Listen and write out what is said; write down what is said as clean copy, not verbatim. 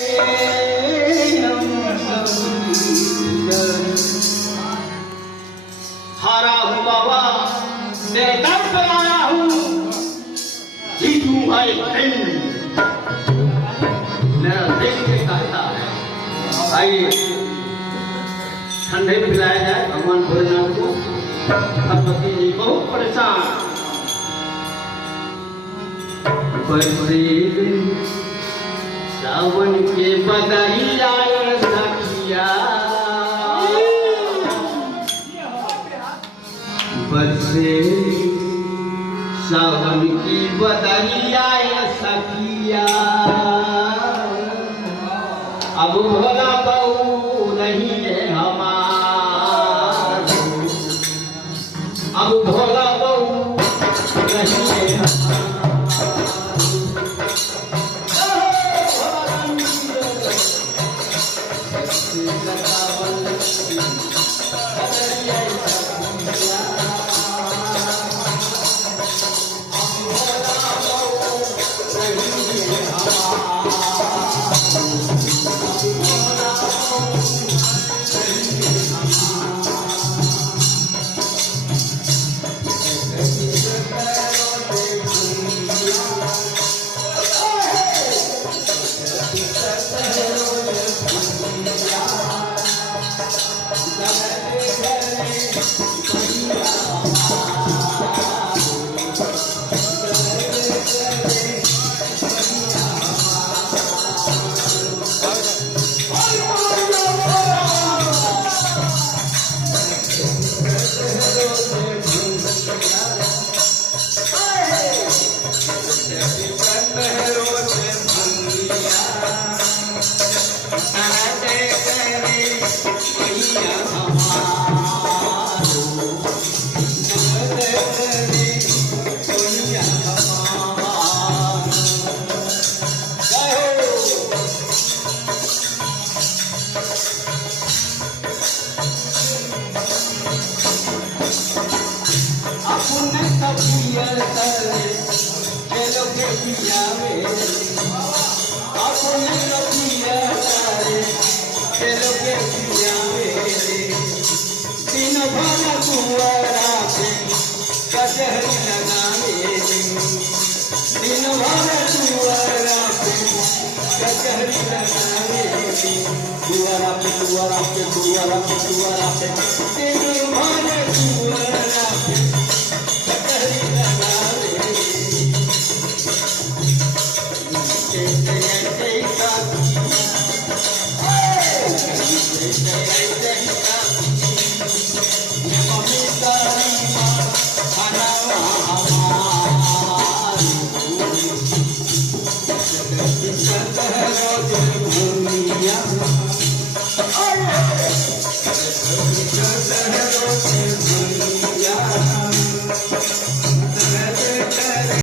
हारा हूँ बाबा, तेरे दर पे आया हूँ, जीतूं भाई दिन, मेरा दिल के कहता है। आइए ठंडे में पिलाया जाए भगवान भोलेनाथ को। भगवती जी बहुत परेशान। सावन के बदरिया सखिया बरसे, सावन की बदरिया सखिया। अब भोला बहू नहीं है हमार, अब भोला बहू नहीं है हमार।